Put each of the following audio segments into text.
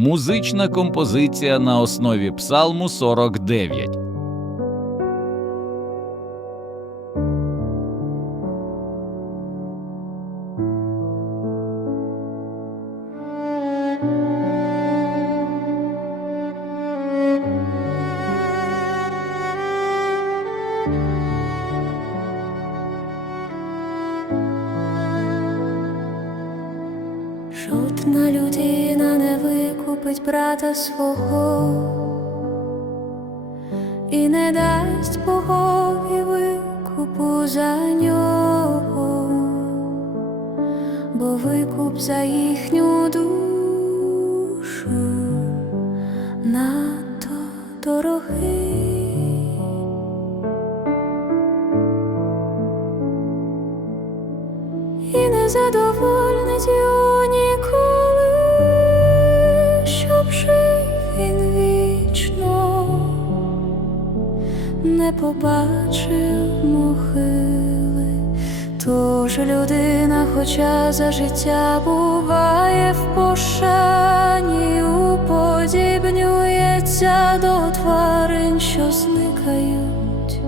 Музична композиція на основі Псалму 49. Жодна людина не викупить брата свого і не дасть Богові викупу за нього, бо викуп за їхню душу надто дорогий. і не задовольнить його не побачив могили. Тож людина, хоча за життя буває в пошані, уподібнюється до тварин, що зникають.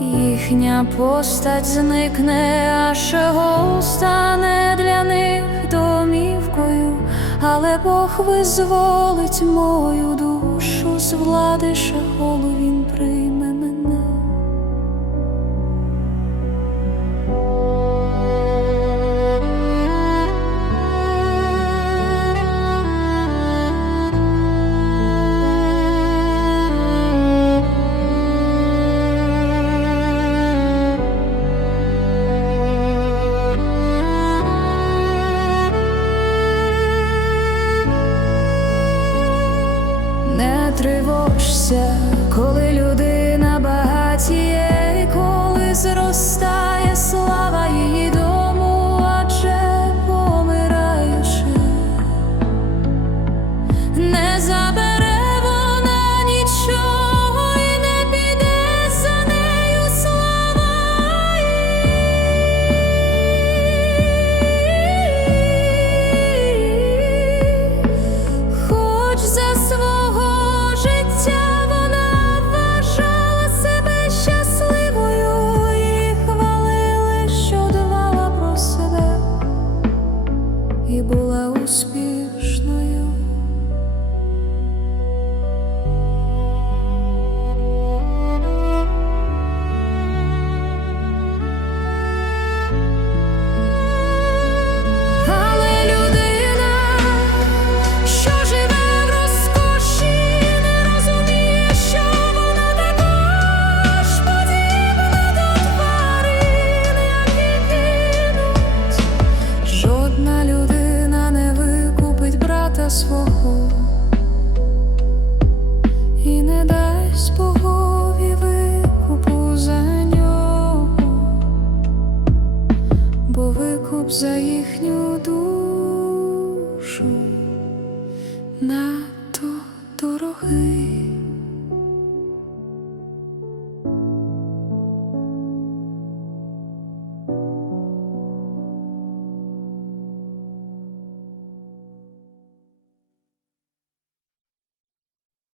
Їхня постать зникне, аж його стане для них домівкою, але Бог визволить мою душу з влади Шеолу тривожся, коли людина успішною. їхню душу надто дорогий.